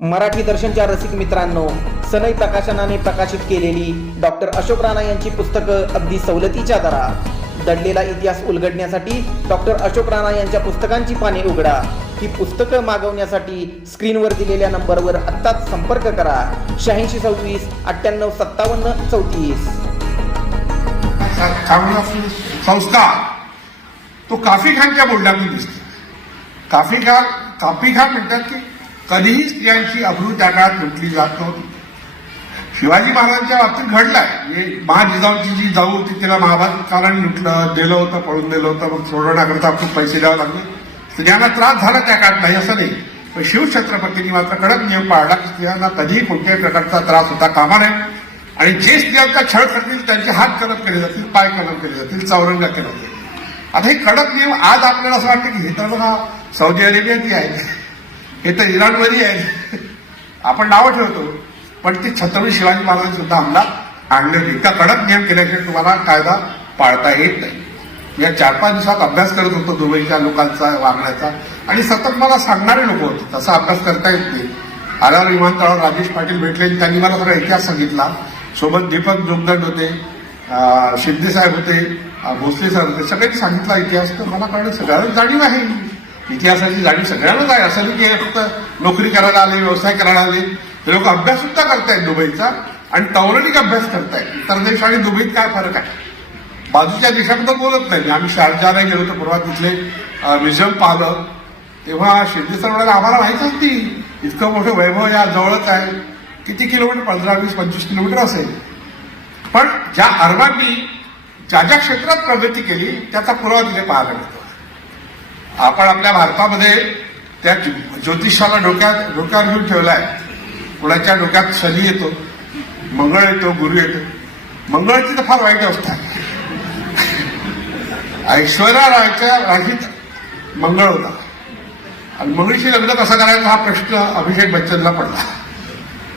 मराठी दर्शनच्या रसिक मित्रांनो, सनई प्रकाशनाने प्रकाशित केलेली डॉक्टर अशोक राणा यांची पुस्तकं अगदी सवलतीच्या दरात. दडलेला इतिहास उलगडण्यासाठी डॉक्टर अशोक राणा यांच्या पुस्तकांची पाने उघडा. ही पुस्तकं मागवण्यासाठी स्क्रीनवर दिलेल्या नंबरवर आत्ताच संपर्क करा. 8626 98 57 34. संस्कार तो काफी खानच्या बोलण्यातून दिसतो. काफी खान म्हणतात की कधीही स्त्रियांची अब्रू त्या काळात लुटली जात नव्हती. शिवाजी महाराजांच्या बाबतीत घडलाय. महाजिजाऊची जी जाऊ होती तिला महाभारतकारांनी लुटलं, दिलं होतं, पळून दिलं होतं. मग सोडवण्याकरता खूप पैसे द्यावे लागले. स्त्रियांना त्रास झाला त्या काळात, नाही असं नाही. पण शिवछत्रपतींनी मात्र कडक नियम पाळला की स्त्रियांना कधीही कोणत्याही प्रकारचा त्रास होता कामा नये. आणि जे स्त्रियांचा छळ करतील त्यांचे हात कलम केले जातील, पाय कलम केले जातील, चौरंग केला जातील. आता हे कडक नियम आज आपल्याला असं वाटतं की हे तर बघा सौदी अरेबियातही आहे, हे तर इराणवरही आहे, आपण नावं ठेवतो. पण ते छत्रपती शिवाजी महाराजांनी सुद्धा अंमलात आणले. इतका कडक नियम केल्याशिवाय तुम्हाला कायदा पाळता येत नाही. या 4-5 दिवसात अभ्यास करत होतो दुबईच्या लोकांचा वागण्याचा, आणि सतत मला सांगणारे लोक होते. तसा अभ्यास करता येत नाही. आल्यावर विमानतळावर राजेश पाटील भेटले, त्यांनी मला सगळा इतिहास सांगितला. सोबत दीपक जोगदंड होते, शिंदे साहेब होते, भोसले सर होते. सगळ्यांनी सांगितला इतिहास. तर मला कळलं सगळ्यांना जाणीव आहे, इतिहासाची जाणीव सगळ्यांनाच आहे. असं नाही की फक्त नोकरी करायला आले, व्यवसाय करायला आले. हे लोक अभ्यास सुद्धा करतायत दुबईचा, आणि तौलनिक अभ्यास करतायत. इतर देश आणि दुबईत काय फरक आहे. बाजूच्या देशाबद्दल बोलत नाही. आम्ही शारजाला गेलो होतो परवा, तिथले म्युझियम पाहिलं. तेव्हा शिंदे सर म्हणाले आम्हाला माहितच नाही इतकं मोठं वैभव या जवळच आहे. किती किलोमीटर, 15, 20, 25 किलोमीटर असेल. पण ज्या अरबांनी ज्या ज्या क्षेत्रात प्रगती केली त्याचा पुरावा तिथे पाहायला मिळतो. आपण आपल्या भारतामध्ये त्या ज्योतिषाला डोक्यावर घेऊन ठेवलाय. कुणाच्या डोक्यात शनी येतो, मंगळ येतो, गुरु येतो. मंगळाची तर फार वाईट अवस्था आहे. ऐश्वर्या रायच्या राशीत मंगळ होता, आणि मंगळीशी लग्न कसं करायचं हा प्रश्न अभिषेक बच्चनला पडला.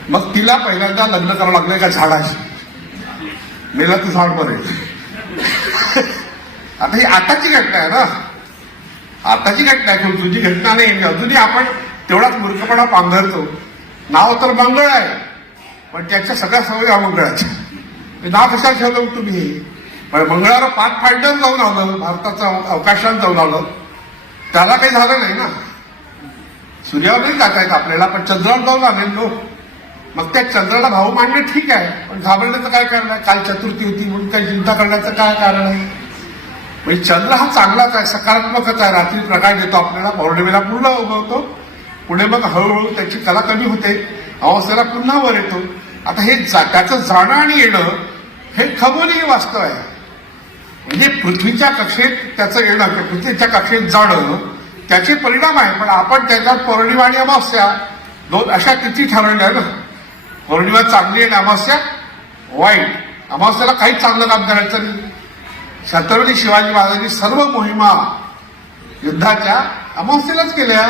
मग तिला पहिल्यांदा लग्न करावं लागलं एका झाडाशी. मेला तर झाड बरेल. आता ही आताची घटना आहे ना, आताची घटना आहे, तुझी घटना नाही. अजूनही आपण तेवढाच मूर्खपणा पांघरतो. नाव तर मंगळ आहे, पण त्याच्या सगळ्या सवयी अमंगळाच्या. नाव कशाला ठेवलं तुम्ही? पण मंगळावर पाथफाइंडर जाऊन आलं, भारताचं अवकाशात जाऊन आलं, त्याला काही झालं नाही ना. सूर्यावर नाही जाता येत आपल्याला, पण चंद्रावर जाऊन आले लोक. मग त्या चंद्राला भाऊ मांडणे ठीक आहे, पण घाबरण्याचं काय कारण आहे? काल चतुर्थी होती म्हणून काही चिंता करण्याचं काय कारण आहे? म्हणजे चंद्र हा चांगलाच आहे, सकारात्मकच आहे. रात्री प्रकाश देतो आपल्याला, पौर्णिमेला पूर्ण उगवतो, पुढे मग हळूहळू त्याची कला कमी होते, अवस्थेला पुन्हा वर येतो. आता हे त्याचं जाणं आणि येणं हे खगोलीय वास्तव आहे. म्हणजे पृथ्वीच्या कक्षेत त्याचं येणं, पृथ्वीच्या कक्षेत जाणं त्याचे परिणाम आहे. पण आपण त्याच्यात पौर्णिमा आणि अमावस्या दोन अशा तिथी ठरवल्या ना. पौर्णिमा चांगली आणि अमावस्या वाईट. अमावस्याला काहीच चांगलं काम करायचं नाही. छत्रपती शिवाजी महाराजांनी सर्व मोहिमा युद्धाच्या अमावस्येलाच केल्या.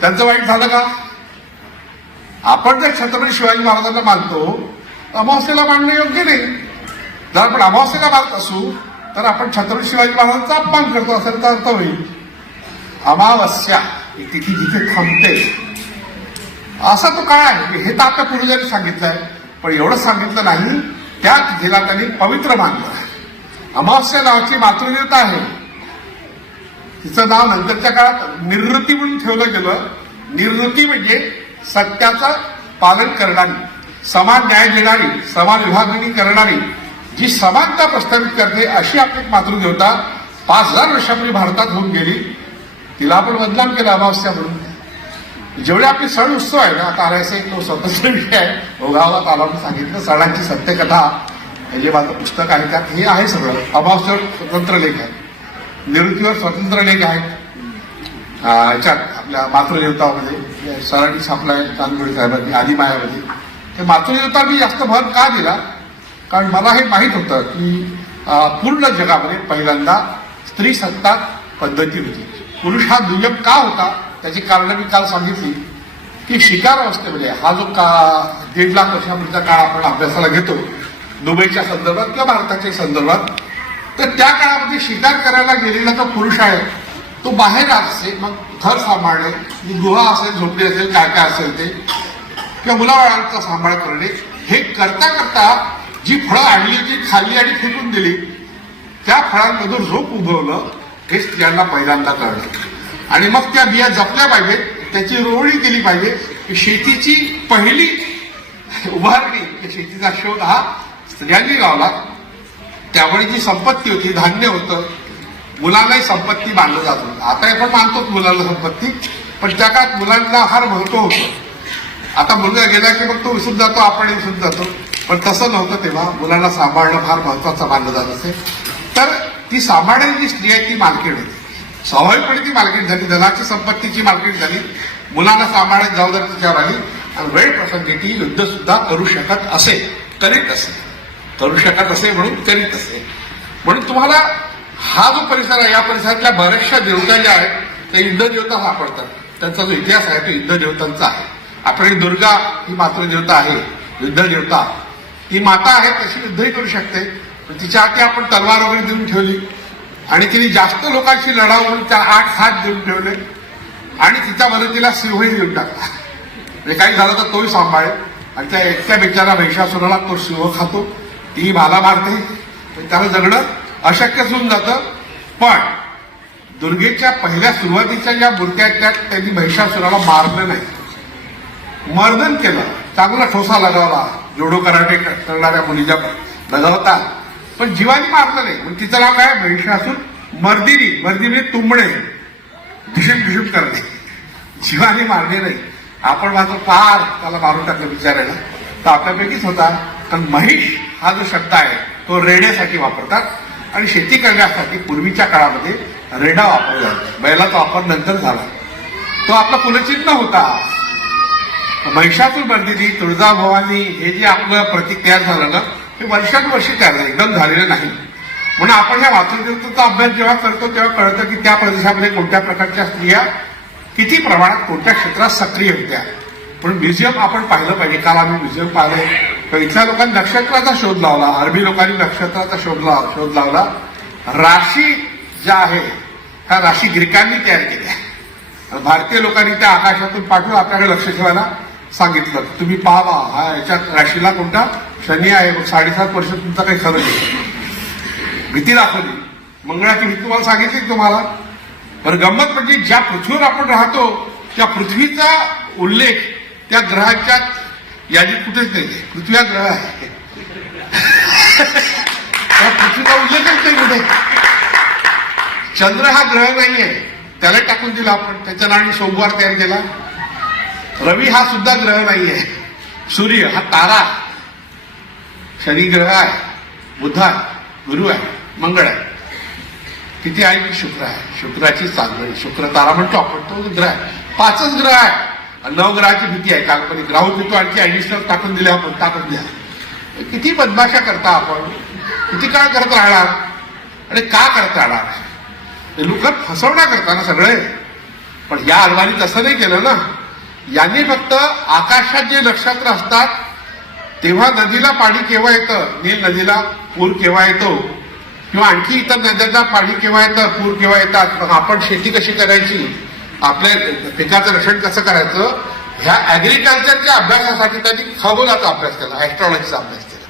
त्यांचं वाईट झालं का? आपण जर छत्रपती शिवाजी महाराजांना मानतो, अमावस्येला मानणं योग्य नाही. जर आपण अमावस्येला मानत असू तर आपण छत्रपती शिवाजी महाराजांचा अपमान करतो असेल तर अर्थ होईल. अमावस्या ही तिथी जिथे थांबते असा तो काळ आहे. हे तर आपल्या पूर्वजांनी सांगितलंय, पण एवढं सांगितलं नाही, त्या तिथीला त्यांनी पवित्र मानलं. अमावस्या नावाची मातृदेवता आहे. तिचं नाव नंतरच्या काळात निवृत्ती म्हणून ठेवलं गेलं. निवृत्ती म्हणजे सत्याचं पालन करणारी, समान न्याय देणारी, समान विभागणी करणारी, जी समानता प्रस्थापित करते, अशी आपली मातृदेवता 5000 वर्षापूर्वी भारतात होऊन गेली. तिला आपण बदनाम केलं अमावस्या म्हणून. जेवढे आपले सण उत्सव आहे ना, आता आरायचा एक स्वतंत्र विषय आहे, ओघावला तालावून सांगितलं सणांची सत्यकथा, हे जे माझं पुस्तक आहे त्यात हे आहे सगळं. अमावस्येवर स्वतंत्र लेख आहे, निवृत्तीवर स्वतंत्र लेख आहेत. याच्यात आपल्या मातृदेवतामध्ये सरांनी छापला आहे चांदगुडे साहेबांनी आदिमायामध्ये. ते मातृदेवता मी जास्त भर का दिला? कारण मला हे माहीत होतं की पूर्ण जगामध्ये पहिल्यांदा स्त्री सत्ताक पद्धती होती. पुरुष हा दुय्यम का होता त्याची कारणं मी काल सांगितली. की शिकार अवस्थेमध्ये हा जो 1.5 लाख वर्षापूर्वीचा काळ आपण अभ्यासाला घेतो दुबईच्या संदर्भात किंवा भारताच्या संदर्भात, तर त्या काळामध्ये शिकार करायला गेलेला जो पुरुष आहे तो बाहेर असे, मग घर सांभाळणे, गुहा असेल, झोपडी असेल, काय काय असेल ते, किंवा मुलाबाळांचा सांभाळ करणे, हे करता करता जी फळं आणली ती खाल्ली आणि फेकून दिली, त्या फळांमधून रोप उगवलं हे स्त्रियांना पहिल्यांदा कळलं. आणि मग त्या बिया जपल्या पाहिजेत, त्याची रोवणी केली पाहिजे. शेतीची पहिली उभारणी, शेतीचा शोध हा स्त्रियांनी लावला. त्यामुळे जी संपत्ती होती, धान्य होतं, मुलांनाही संपत्ती मानलं जात होतं. आता आपण मानतोच मुलांना संपत्ती, पण त्या काळात मुलांना फार महत्व होतं. आता मुलगा गेला की मग तो विसरून जातो, आपण विसरून जातो, पण तसं नव्हतं. तेव्हा मुलांना सांभाळणं फार महत्वाचं मानलं जात असे. तर ती सांभाळणारी जी स्त्री आहे ती मालकीण होती. स्वाभाविकपणे ती मालकीण झाली, धनाची संपत्तीची मालकीण झाली. मुलांना सांभाळण्याची जबाबदारी तिच्यावर आली आणि वेळ प्रसंगी ती युद्ध सुद्धा करू शकत असे, करीत असे, करू शकत असे म्हणून करीत असे. म्हणून तुम्हाला हा जो परिसर आहे, या परिसरातल्या बऱ्याचशा देवता ज्या आहेत त्या युद्ध देवता सापडतात. त्यांचा जो इतिहास आहे तो युद्ध देवतांचा आहे. आपली दुर्गा ही मातृदेवता आहे, युद्ध देवता. ती माता आहे, तशी युद्धही करू शकते. तिच्या हाती आपण तलवार वगैरे देऊन ठेवली आणि तिने जास्त लोकांशी लढावून त्या 8 हात देऊन ठेवले आणि तिच्या मदतीला सिंहही देऊन टाकला. म्हणजे काही झालं तर तोही सांभाळेल आणि त्या एकट्या बेचारा महिषासुराला तो सिंह खातो, ती भाला मारते, त्याला जगणं अशक्यच होऊन जातं. पण दुर्गेच्या पहिल्या सुरुवातीच्या ज्या मूर्त्या आहेत त्यात त्यांनी महिषासुराला मारलं नाही, मर्दन केलं, चांगला ठोसा लगावला. जोडो कराटे करणाऱ्या मुलीच्या लगावतात, पण जीवानी मारलं नाही. मग तिचं नाव काय? महिषासूर मर्दिनी. मर्दिनी म्हणजे तुंबणे, भिषून भिषून करणे, जीवानी मारणे नाही. आपण मात्र फार त्याला मारून टाकलं बिचारायला. तर आपल्यापैकीच होता. कारण महिष हा जो शब्द आहे तो रेड्यासाठी वापरतात आणि शेती करण्यासाठी पूर्वीच्या काळामध्ये रेडा वापरला जातो. बैलाचा वापर नंतर झाला. तो आपला कुलचिन्ह होता. महिषासूर मर्दिनी, तुळजाभवानी हे जे आपलं प्रतीक तयार झालं ना, हे वर्षानुवर्षी तयार झालं, एकदम झालेलं नाही. म्हणून आपण ह्या मातृदेवतेचा अभ्यास जेव्हा करतो तेव्हा कळतं की त्या प्रदेशामध्ये कोणत्या प्रकारच्या स्त्रिया किती प्रमाणात कोणत्या क्षेत्रात सक्रिय होत्या. पण म्युझियम आपण पाहिलं पाहिजे. काल आम्ही म्युझियम पाहिले तर इथल्या लोकांनी नक्षत्राचा शोध लावला, अरबी लोकांनी नक्षत्राचा शोध लावला. राशी ज्या आहे ह्या राशी ग्रीकांनी तयार केल्या. भारतीय लोकांनी त्या आकाशातून पाठवून आपल्याकडे लक्ष ठेवायला सांगितलं. तुम्ही पाहावा हा याच्यात राशीला कोणता शनी आहे, मग 7.5 वर्ष तुमचं काही खरं नाही. भीती दाखवली. मंगळाची भीती तुम्हाला सांगितली तुम्हाला. पण गंमत म्हणजे ज्या पृथ्वीवर आपण राहतो त्या पृथ्वीचा उल्लेख त्या ग्रहाच्या यादीत कुठेच नाही. पृथ्वी हा ग्रह आहे, त्या पृथ्वीचा उल्लेखच नाही कुठे. चंद्र हा ग्रह नाहीये, त्याला टाकून दिला आपण. त्याच्या नावाने सोमवार तयार केला. रवी हा सुद्धा ग्रह नाहीये. सूर्य हा तारा, शनी ग्रह आहे, बुध आहे, गुरु आहे, मंगळ आहे. किती आहे की शुक्र आहे. शुक्राची चांदणी, शुक्र तारा म्हणतो आपण, तो ग्रह आहे. 5च ग्रह आहे. 9 ग्रहाची भीती आहे काल्पनिक. राहू देतो आणखी ऍडिशनल टाकून दिले आपण, टाकून द्या. किती बदमाशा करता आपण, किती काळ करत राहणार आणि का करत राहणार. ते लोक फसवण्या करता ना सगळे. पण या अडवाणी तसं नाही केलं ना. यांनी फक्त आकाशात जे नक्षत्र असतात तेव्हा नदीला पाणी केव्हा येतं, नील नदीला पूर केव्हा येतो, किंवा आणखी इतर नद्यांना पाणी केव्हा येतं, पूर केव्हा येतात, आपण शेती कशी करायची, आपल्या पिकाचं रक्षण कसं करायचं, ह्या ऍग्रिकल्चरच्या अभ्यासासाठी त्यांनी खगोलाचा अभ्यास केला, ऍस्ट्रॉलॉजीचा अभ्यास केला.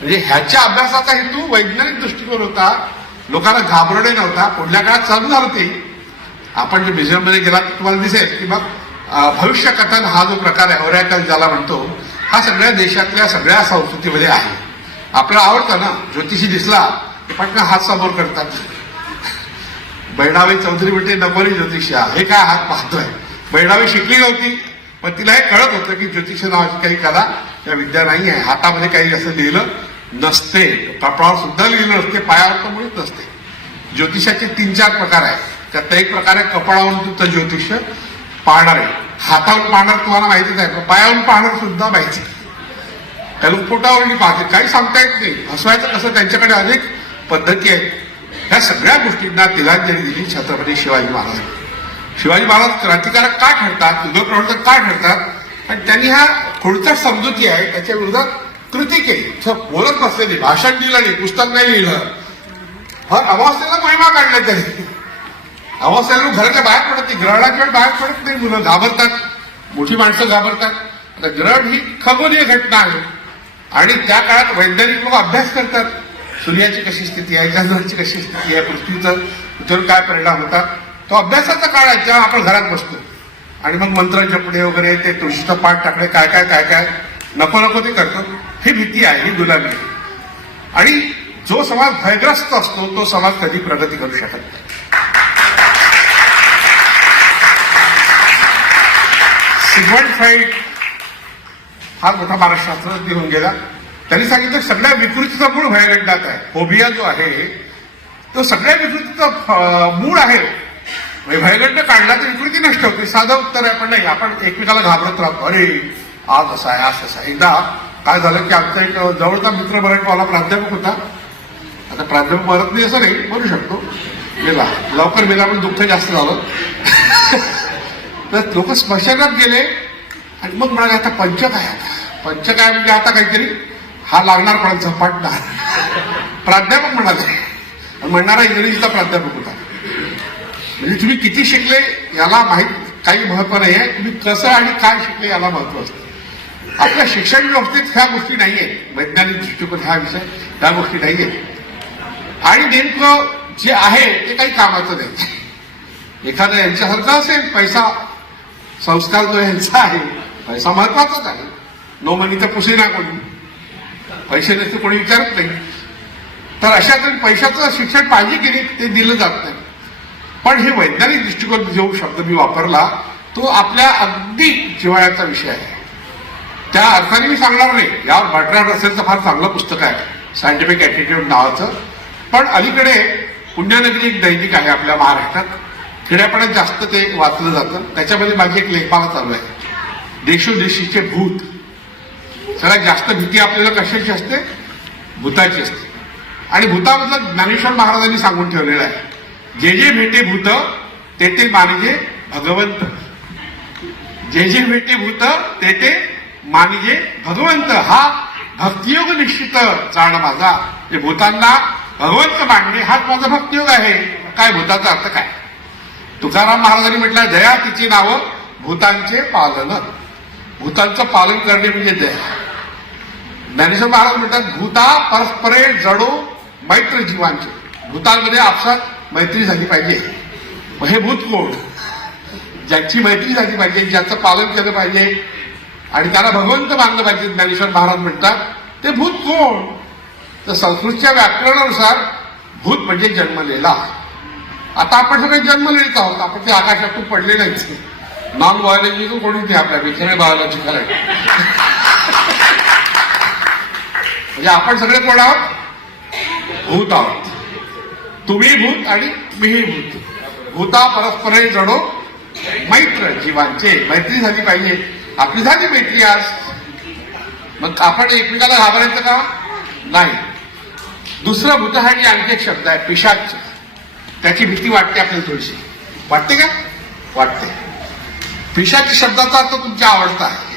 म्हणजे ह्याच्या अभ्यासाचा हेतू वैज्ञानिक दृष्टिकोन होता, लोकांना घाबरणे नव्हता. पुढल्या काळात चालू झालं ते. आपण जे म्युझियममध्ये गेलात तुम्हाला दिसेल की मग भविष्य कथन हा जो प्रकार आहे, ओरॅकल ज्याला म्हणतो, हा सगळ्या देशातल्या सगळ्या संस्कृतीमध्ये आहे. आपल्याला आवडतं ना, ज्योतिषी दिसला की पटकन हात समोर करतात. बहिणाबाई चौधरी म्हणते नकोरी ज्योतिषा, हे काय हात पाहतोय. बहिणाबाई शिकली नव्हती, पण तिला हे कळत होतं की ज्योतिष नावाची काही कला या विद्या नाही आहे. हातामध्ये काही असं लिहिलं नसते, कपडावर सुद्धा लिहिलं नसते, पायावर तर मुळीच नसते. ज्योतिषाचे 3-4 प्रकार आहेत. त्यात एक प्रकार आहे कपाळावरून तुमचं ज्योतिष पाहणार आहे. हातावरून पाहणार तुम्हाला माहितीच आहे, पायावरून पाहणार सुद्धा माहिती. त्या लोक पोटावरून पाहते, काही सांगता येत नाही. हसवायचं कसं, त्यांच्याकडे अनेक पद्धती आहेत. ह्या सगळ्या गोष्टींना तिलांजली दिली छत्रपती शिवाजी महाराज. शिवाजी महाराज क्रांतिकारक का ठरतात, युगप्रवर्तक का ठरतात, आणि त्यांनी हा पुढच्या समजुती आहे त्याच्या विरोधात कृती केली. बोलत नसलेली, भाषण दिलं नाही, पुस्तक नाही लिहिलं. अमावस्येला महिमा काढल्या त्यांनी. अमावस्येला घराच्या बाहेर पडत नाही, ग्रहणाच्या वेळ बाहेर पडत नाही. मुलं घाबरतात, मोठी माणसं घाबरतात. आता ग्रहण ही खगोलीय घटना आहे आणि त्या काळात वैज्ञानिक लोक अभ्यास करतात. सूर्याची कशी स्थिती आहे, चंद्राची कशी स्थिती आहे, पृथ्वीवर काय परिणाम होतात. तो अभ्यासाचा काळ आहे जेव्हा आपण घरात बसतो आणि मग मंत्र जपणे वगैरे, ते तुळशीचं पाठ टाकणे, काय काय काय काय नको नको ते करतो. ही भीती आहे, ही गुलामी आहे. आणि जो समाज भयग्रस्त असतो तो समाज कधी प्रगती करू शकत नाही. सिग्मंड फ्राईड हा मोठा महाराष्ट्राचा होऊन गेला. त्यांनी सांगितलं सगळ्या विकृतीचा मूळ भयगंडात आहे. फोबिया जो आहे तो सगळ्या विकृतीचा मूळ आहे. भयगंड काढला तर विकृती नष्ट होते. साधं उत्तर आहे, पण नाही, आपण एकमेकाला घाबरत राहतो. अरे आज असा आहे, आज असा आहे. एकदा काय झालं की आमचा एक जवळचा मित्र मराठवाला प्राध्यापक होता. आता प्राध्यापक मरत नाही असं नाही, म्हणू शकतो, गेला लवकर गेला पण दुःख जास्त झालं. तर लोक स्मशानात गेले आणि मग म्हणाले आता पंच काय, आता पंच काय म्हणजे आता काहीतरी हा लागणार पण झपाटणार. प्राध्यापक म्हणाले, म्हणणारा इंग्रजीचा प्राध्यापक होता. म्हणजे तुम्ही किती शिकले याला माहीत काही महत्व नाही आहे, तुम्ही कसं आणि काय शिकले याला महत्व असतं. आपल्या शिक्षण व्यवस्थेत ह्या गोष्टी नाही आहेत. वैज्ञानिक दृष्टिकोन ह्या विषय ह्या गोष्टी नाही आहेत. आणि नेमकं जे आहे ते काही कामाचं नाही. एखादं यांच्यासारखं असेल, पैसा संस्कार जो यांचा आहे, पैसा महत्वाचाच आहे. नो मनी तर पुसे ना कोणी, पैसे नसते कोणी विचारत नाही. तर अशा तरी पैशाचं शिक्षण पाहिजे की नाही ते दिलं जात नाही. पण हे वैज्ञानिक दृष्टिकोन जो शब्द मी वापरला तो आपल्या अगदी जिव्हाळ्याचा विषय आहे. त्या अर्थाने मी सांगणार नाही. यावर बर्ट्रँड रसेलचं फार चांगलं पुस्तक आहे, सायंटिफिक ॲटिट्यूड नावाचं. पण अलीकडे पुण्यनगरी एक दैनिक आहे आपल्या महाराष्ट्रात, खेड्यापाड्यात जास्त ते वाचलं जातं. त्याच्यामध्ये माझी एक लेखमाला चालू आहे, देशोदेशीचे भूत. सगळ्यात जास्त भीती आपल्याला कशाची असते? भूताची असते. आणि भूतामधलं ज्ञानेश्वर महाराजांनी सांगून ठेवलेलं आहे, जे जे भेटे भूत ते ते मानिजे भगवंत. जे जे भेटे भूत ते ते मानिजे भगवंत. हा भक्तियोग निश्चित जाण माझा. म्हणजे भूतांना भगवंत मानणे हाच माझा भक्तियोग आहे. काय भूताचा अर्थ काय? तुकाराम महाराजांनी म्हटलं, दया तिची नावं भूतांचे पालन. भूतांचं पालन करणे म्हणजे दया. ज्ञानेश्वर महाराज म्हणतात, भूता परस्परे जडो मैत्र जीवांचे. भूतांमध्ये आपसात मैत्री झाली पाहिजे. हे भूत कोण? ज्यांची मैत्री झाली पाहिजे, ज्याचं पालन केलं पाहिजे आणि त्याला भगवंत मानलं पाहिजे, ज्ञानेश्वर महाराज म्हणतात, ते भूत कोण? तर संस्कृतच्या व्याकरणानुसार भूत म्हणजे जन्मलेला. आता आपण सगळे जन्मलेलेच आहोत. आपण ते आकाशातून पडले नाहीच. नॉन बायोलॉजिकल कोणी नाही आपल्यापैकी, सगळे बायोलॉजिकल आहे. म्हणजे आपण सगळे कोण आहोत? भूत आहोत. तुम्ही भूत आणि मीही भूत. भूता परस्परे जडो मैत्र जीवांचे. मैत्री झाली पाहिजे. आपली झाली मैत्री आज, मग आपण एकमेकाला घाबरायचं का? नाही. दुसरं भूतासाठी आणखी एक शब्द आहे, पिशाच. त्याची भीती वाटते आपल्याला थोडीशी. वाटते का? वाटते. पिशाच शब्दाचा अर्थ तुमच्या आवडता आहे,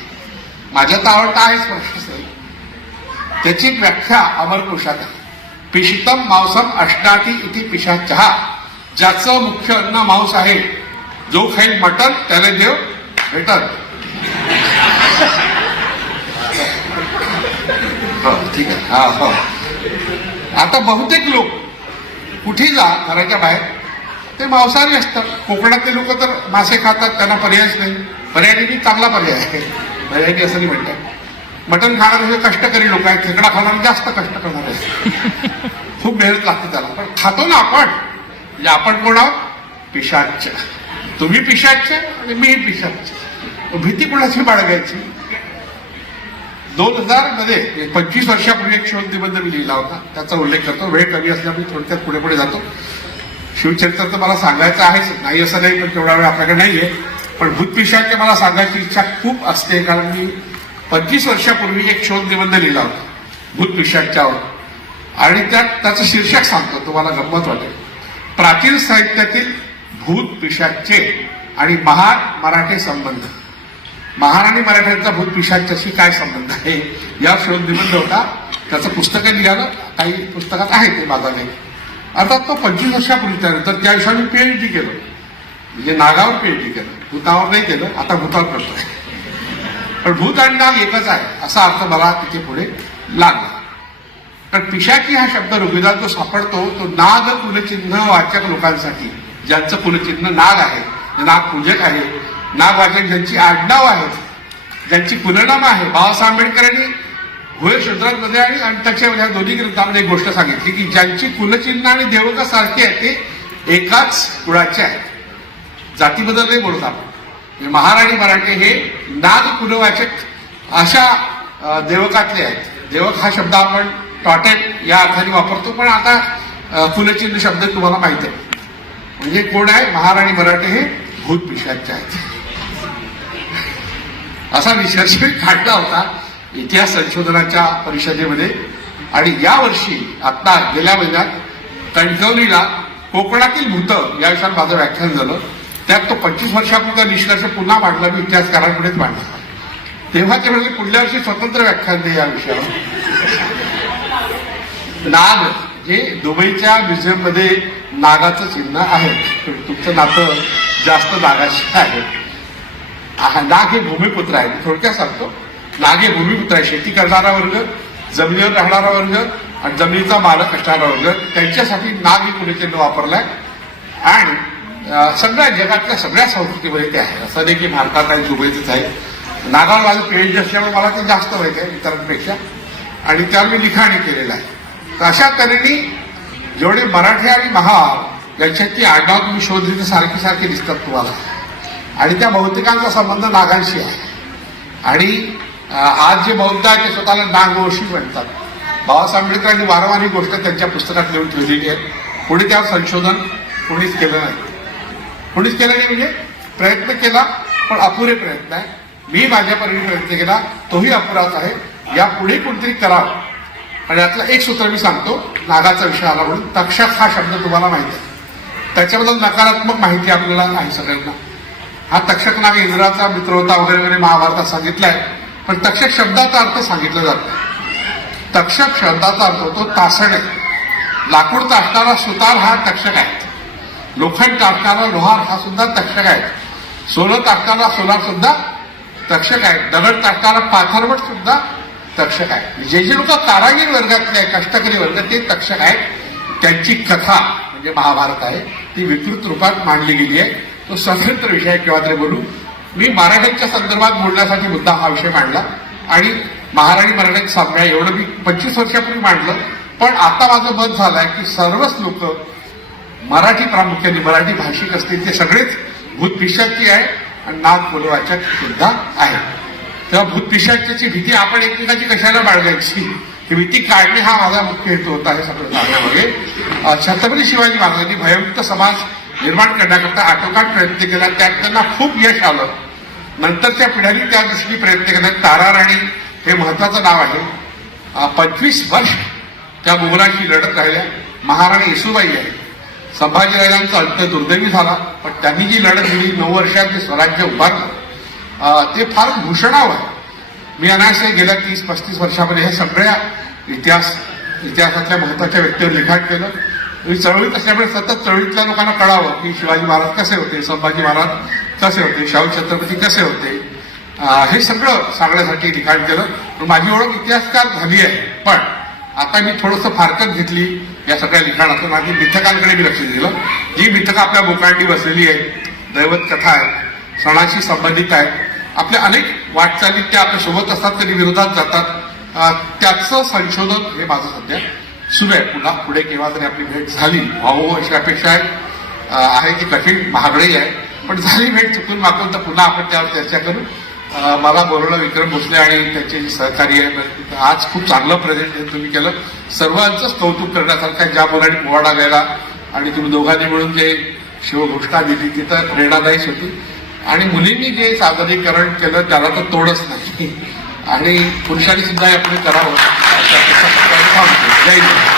माझ्या तर आवडता आहेच प्रश्न नाही. त्याची व्याख्या अमरकोशात आहे. पिशितम मांसम अष्टाती इति पिशाचहा. ज्याचं मुख्य अन्न मांस आहे, जो खाईल मटण त्याला देव भेटत. ठीक आहे. हा हो. आता बहुतेक लोक कुठे जा घराच्या बाहेर ते मांसाहारी असतात. कोकणातले लोक तर मासे खातात, त्यांना पर्यायच नाही. पर्यायी चांगला पर्याय आहे, पर्यायी असं नाही म्हणतात. मटण खाणारे कष्टकरी लोक आहेत, खेकडा खाणारे जास्त कष्ट करणार आहेत. खूप मेहनत लागते त्याला, पण खातो ना आपण. म्हणजे आपण कोण आहोत? पिशाच. तुम्ही पिशाच आणि मीही पिशाच. भीती कोणाची बाळगायची? 2000 मध्ये 25 वर्षापूर्वी एक शोध निबंध मी लिहिला होता, त्याचा उल्लेख करतो. वेळ कमी असल्यामुळे थोडक्यात पुढे पुढे जातो. शिवचरित्र तर मला सांगायचं आहेच, नाही असं नाही, पण तेवढा वेळ आपल्याकडे नाहीये. पण भूतपिशाचे मला सांगायची इच्छा खूप असते, कारण मी 25 वर्षापूर्वी एक शोध निबंध लिहिला होता भूतपिशाच्यावर. आणि त्याचं शीर्षक सांगतो, तुम्हाला गंमत वाटेल. प्राचीन साहित्यातील भूत पिशाचे आणि महार मराठी संबंध. महार आणि मराठ्यांचा भूत पिशाच्याशी काय संबंध आहे, या शोध निबंध होता. त्याचं पुस्तकं निघालं, काही पुस्तकात आहे ते माझाने. अर्थात तो 25 वर्षापूर्वी त्यानंतर त्या दिवशी मी पीएचडी केलं. म्हणजे नागावर पीएचडी केलं, भूतावर नाही केलं. आता भूतावर करतोय. पण भूत आणि नाग एकच आहे असा अर्थ मला तिथे पुढे लागला. तर पिशाची हा शब्द ऋग्वेदात जो सापडतो तो नाग कुलचिन्ह वाचक लोकांसाठी, ज्यांचं कुलचिन्ह नाग आहे, नाग पूजक आहे, नाग वाचक ज्यांची आडनाव आहेत, ज्यांची कुलनामं आहे. बाबासाहेब आंबेडकरांनी भुय शूद्रांमध्ये आणि त्याच्या दोन्ही ग्रंथामध्ये एक गोष्ट सांगितली की ज्यांची कुलचिन्ह आणि देवता सारखी आहे ते एकाच कुळाचे आहेत, जातीबद्दल नाही बोलत आपण. महाराणी मराठे हे नाग कुलवाचक अशा देवकातले आहेत. देवक हा शब्द आपण टॉटेट या अर्थाने वापरतो, पण आता कुलचिन्ह शब्द तुम्हाला माहिती आहे. म्हणजे कोण आहे? महाराणी मराठे हे भूत पिशाच आहेत. असा निष्कर्ष काढला होता इतिहास संशोधनाच्या परिषदेमध्ये. आणि यावर्षी आता गेल्या महिन्यात कणकवलीला कोकणातील भूत या विषयावर माझं व्याख्यान झालं. त्यात तो 25 वर्षापूर्वीचा निष्कर्ष पुन्हा मांडला, मी इतिहासकारांपुढेच मांडला. तेव्हा ते म्हणजे पुढल्या वर्षी स्वतंत्र व्याख्यान दे या विषयावर. नाग जे दुबईच्या म्युझियममध्ये नागाचं चिन्ह आहे. तुमचं नातं जास्त नागाशी आहे. नाग हे भूमिपुत्र आहे. थोडक्यात सांगतो, नाग हे भूमिपुत्र आहे. शेती करणारा वर्ग, जमिनीवर राहणारा वर्ग आणि जमिनीचा मालक असणारा वर्ग, त्यांच्यासाठी नाग हे कुलचिन्ह वापरलाय. आणि सगळ्या जगातल्या सगळ्या संस्कृतीमध्ये ते आहे. असं नाही की भारतात आणि दुबईतच आहे. नागावर माझं पीएचडी असल्यामुळे मला ते जास्त माहिती आहे इतरांपेक्षा, आणि त्यावर मी लिखाणी केलेलं आहे. तर अशा तऱ्हेने जेवढे मराठी आणि महार यांच्यात ती आडनाव तुम्ही शोधली तर सारखी सारखी दिसतात तुम्हाला. आणि त्या बहुतेकांचा संबंध नागांशी आहे. आणि आज जे बौद्ध आहेत ते स्वतःला नागवंशी म्हणतात. बाबासाहेब आंबेडकरांनी वारंवार ही गोष्ट त्यांच्या पुस्तकात लिहून ठेवलेली आहे. पुढे त्यावर संशोधन कोणीच केलं नाही. कोणीच केलं नाही म्हणजे प्रयत्न केला, पण अपुरे प्रयत्न आहे. मी माझ्या परीने प्रयत्न केला, तोही अपुराच आहे. यापुढे कोणतरी करावं. आणि यातलं एक सूत्र मी सांगतो. नागाचा विषय आला म्हणून तक्षक हा शब्द तुम्हाला माहिती आहे. त्याच्याबद्दल नकारात्मक माहिती आपल्याला आहे सगळ्यांना. हा तक्षक नाग इंद्राचा मित्र होता वगैरे वगैरे महाभारतात सांगितलंय, पण तक्षक शब्दाचा अर्थ सांगितला जातो. तक्षक शब्दाचा अर्थ होतो तासणे. लाकूड तासणारा सुतार हा तक्षक आहे. लोखंड तासणारा लोहार हा सुद्धा तक्षक आहे. सोनं तासणारा सोलार सुद्धा तक्षक आहे. दगड तासणारा पाथरवट सुद्धा तक्षक आहे. जे जे लोक कारागीर वर्गातले आहे, कष्टकरी वर्ग, ते तक्षक आहेत. त्यांची कथा म्हणजे महाभारत आहे, ती विकृत रूपात मांडली गेली आहे. तो स्वतंत्र विषय आहे, किंवा तरी बोलू. मी मराठ्यांच्या संदर्भात बोलण्यासाठी मुद्दा हा विषय मांडला. आणि महाराणी मराठ्यांचा साम्य एवढं मी 25 वर्षापूर्वी मांडलं. पण आता माझं मत झालं आहे की सर्वच लोक मराठी, प्रामुख्याने मराठी भाषिक असतील, ते सगळेच भूत पिशाची आहे आणि नाग कुलवाचक सुद्धा आहे. तेव्हा भूत पिशाच्याची भीती आपण एकमेकाची कशाला बाळगायची, ही भीती काढणे हा माझा मुख्य हेतू होता. हे सगळं सांगण्यामागे छत्रपती शिवाजी महाराजांनी भयमुक्त समाज निर्माण करण्याकरता आटोकाट प्रयत्न केला. त्यात त्यांना खूप यश आलं. नंतरच्या पिढ्यांनी त्या दृष्टीने प्रयत्न केला. ताराराणी हे महत्वाचं नाव आहे. 25 वर्ष त्या मुघलांशी लढत राहिल्या. महाराणी येसूबाई आहे. संभाजीराजांचा अंत दुर्दैवी झाला, पण त्यांनी जी लढत दिली, 9 वर्षात जे स्वराज्य उभारलं, ते फार भूषणाव आहे. मी अनायासे गेल्या 30-35 वर्षामध्ये हे सगळ्या इतिहासातल्या महत्वाच्या व्यक्तीवर लिखाण केलं. मी चळवळीत असल्यामुळे सतत चळवळीतल्या लोकांना कळावं की शिवाजी महाराज कसे होते, संभाजी महाराज कसे होते, शाहू छत्रपती कसे होते, हे सगळं सांगण्यासाठी लिखाण केलं. माझी ओळख इतिहासकार झाली आहे. पण आता मी थोडंसं फारकत घेतली या सगळ्या लिखाणातून. माझी मिथकांकडे मी लक्ष दिलं. जी मिथकं आपल्या बोकांडी बसलेली आहे, दैवत कथा आहेत, सणाशी संबंधित आहेत, आपल्या अनेक वाटचालीत त्या आपल्या सोबत असतात, कधी विरोधात जातात, त्याचं संशोधन हे माझं सध्या सुरू आहे. पुढे केव्हा तरी आपली भेट झाली व्हावं अशी अपेक्षा आहे. ती कठीण महागडी आहे, पण झाली भेट चुकून मागून तर पुन्हा आपण त्यावर चर्चा करू. मला बोलवलं विक्रम भोसले आणि त्यांचे जे सहकारी आहे. आज खूप चांगलं प्रेझेंटेशन तुम्ही केलं. सर्वांचंच कौतुक करण्यासारखं, ज्या मुलांनी पोवाडा गायला आणि तुम्ही दोघांनी मिळून जे शिवघोषणा दिली ती तर प्रेरणादायीच होती. आणि मुलींनी जे सादरीकरण केलं त्याला तर तोडच नाही. आणि पुरुषांनी सुद्धा यापुढे करावं. जय हिंद.